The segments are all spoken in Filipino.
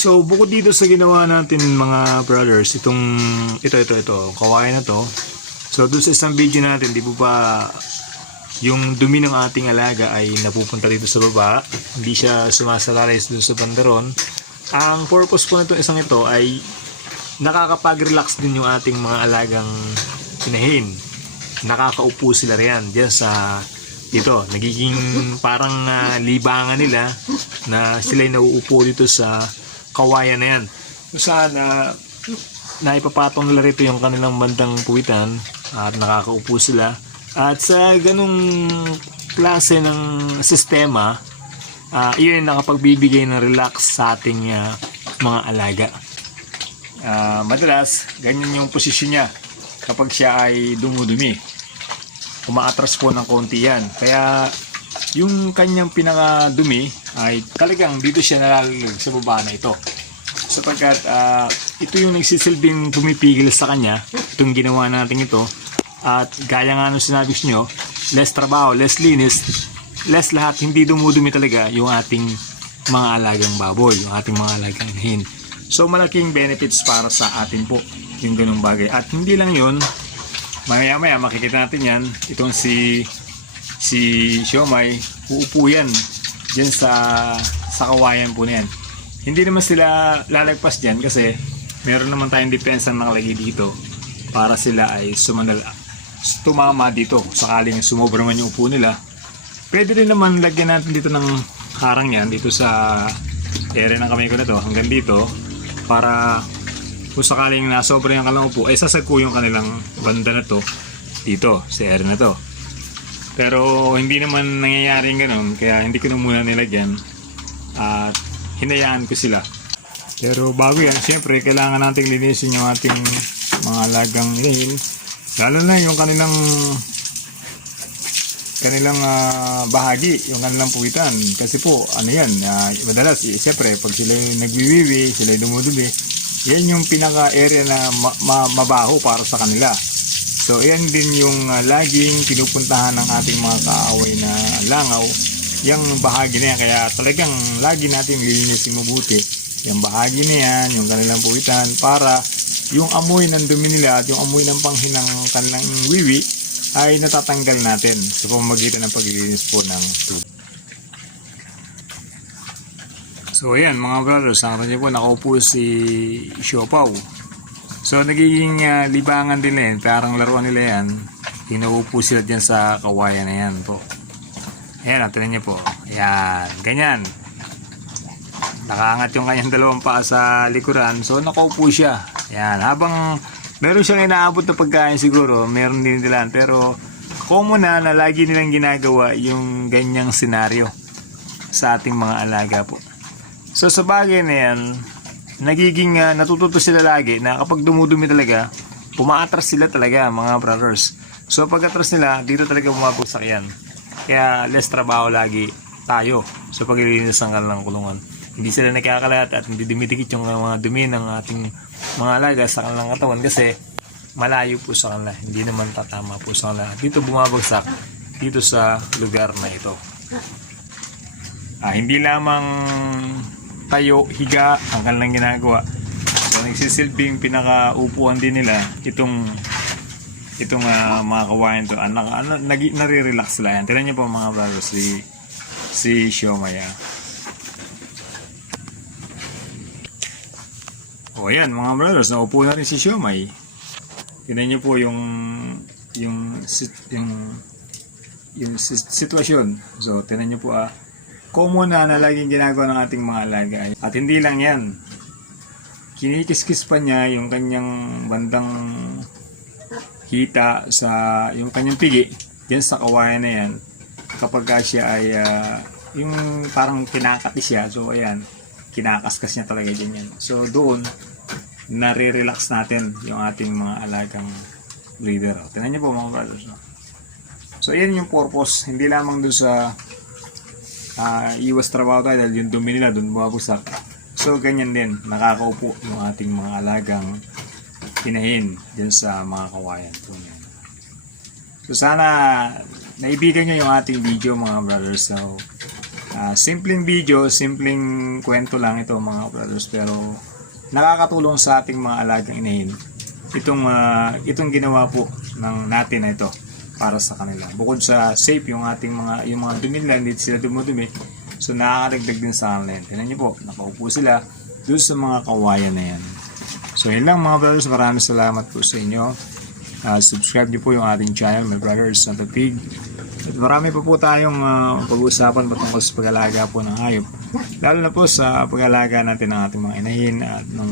So, bukod dito sa ginawa natin mga brothers, ito, kawayan na to. So, doon sa isang video natin, di po ba yung dumi ng ating alaga ay napupunta dito sa baba, hindi siya sumasalaray doon sa bandaron. Ang purpose po nito isang ito ay nakakapag-relax din yung ating mga alagang inahin. Nakakaupo sila riyan diyan sa ito, nagiging parang libangan nila na sila'y nauupo dito sa kawayan na yan. Kung saan naipapatong nila rito yung kanilang bandang puwitan at nakakaupo sila. At sa ganung klase ng sistema, yun nakapagbibigay ng relax sa ating mga alaga. Madalas, ganyan yung posisyon niya kapag siya ay dumudumi. Umaatras po ng konti yan. Kaya yung kanyang pinakadumi ay talagang dito siya nalalag sa baba na ito. Sapagkat ito yung nagsisilbing pumipigil sa kanya, itong ginawa natin ito. At gaya nga nung sinabi nyo, less trabaho, less linis, less lahat, hindi dumudumi talaga yung ating mga alagang baboy, yung ating mga alagang inahin. So malaking benefits para sa atin po yung ganung bagay. At hindi lang yun, maya makikita natin yan, itong si Siomay, uupo yan dyan sa kawayan po na yan. Hindi naman sila lalagpas dyan kasi meron naman tayong depensang nakalagay dito para sila ay tumama dito sakaling sumobra man yung upo nila. Pwede rin naman lagyan natin dito ng harang yan dito sa area ng kamay ko na to hanggang dito para kung sakaling nasobra yung kanilang upo ay sasagko yung kanilang banda na to dito sa area na to. Pero hindi naman nangyayari ganun kaya hindi ko na muna nilagyan at hinayaan ko sila. Pero bago yan, siyempre kailangan nating linisin yung ating mga alagang inahin, lalo na yung kanilang bahagi, yung kanilang puwitan. Kasi po, ano yan, madalas, siyempre, pag sila nagwiwiwi, sila dumudumi, yan yung pinaka-area na mabaho para sa kanila. So, yan din yung laging pinupuntahan ng ating mga kaaway na langaw, yung bahagi na yan. Kaya talagang lagi natin lilinisin mabuti yung bahagi na yan, yung kanilang puwitan, para yung amoy ng dumi nila at yung amoy ng panghinang kanilang wiwi ay natatanggal natin sa pamamagitan ng paglilinis po ng tubig. So ayan mga brothers, nakita niyo po nakaupo si Siopaw. So nagiging libangan din yan, parang laruan nila yan. Hinaupo sila dyan sa kawayan na yan po. Ayan, tingnan niyo po. Ayan, ganyan. Nakaangat yung kanyang dalawang paa sa likuran. So nakaupo siya. Ayan, habang meron siyang inaabot na pagkain siguro, meron din nila. Pero common na lagi nilang ginagawa yung ganyang senaryo sa ating mga alaga po. So sa bagay na yan, nagiging natututo sila lagi na kapag dumudumi talaga, pumaatras sila talaga mga brothers. So pag atras nila, dito talaga bumabagsak yan. Kaya less trabaho lagi tayo sa paglilinis ng kanilang kulungan. Hindi sila nakakalat at hindi dumidikit yung mga dumi ng ating mga alaga sa kanilang katawan kasi malayo po sa kanila. Hindi naman tatama po sa kanila. Dito bumabagsak dito sa lugar na ito. Hindi lamang tayo, higa ang kanilang ginagawa. So nagsisilbing pinakaupuan din nila itong mga kawayan to. Nare-relax sila yan. Tignan niyo po mga brothers, si Siomay. O ayan mga brothers, naupo na rin si Siomay. Tignan niyo po yung sitwasyon. So tignan niyo po common na laging ginagawa ng ating mga alaga. At hindi lang yan, kinikis-kis pa niya yung kanyang bandang hita sa yung kanyang pigi diyan sa kawayan na yan kapag siya ay yung parang kinakatis siya. So ayan, kinakaskas niya talaga dyan yan. So doon nare-relax natin yung ating mga alagang breeder. Tingnan niyo po mga brothers. So ayan yung purpose, hindi lamang doon sa iwas trabaho tayo dahil yung dumi nila doon bumabagsak. So ganyan din, nakakaupo yung ating mga alagang inahin dyan sa mga kawayan po niya. So sana naibigan nyo yung ating video mga brothers. So Simpleng video, simpleng kwento lang ito mga brothers, pero nakakatulong sa ating mga alagang inahin. Itong ginawa po ng natin na ito para sa kanila. Bukod sa safe yung mga dumi nila, hindi sila dumudumi. So nakakadagdag din sa kanila. Tingnan niyo po, nakaupo sila doon sa mga kawayan na yan. So yun lang mga brothers, maraming salamat po sa inyo. Subscribe niyo po yung ating channel, My Brothers Santa Pig. At marami pa po tayong pag-uusapan patungkol sa pag-alaga po ng hayop. Lalo na po sa pag-alaga natin ng ating mga inahin at ng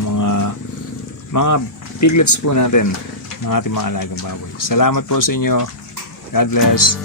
mga piglets po natin, ng ating mga alagang baboy. Salamat po sa inyo. God bless.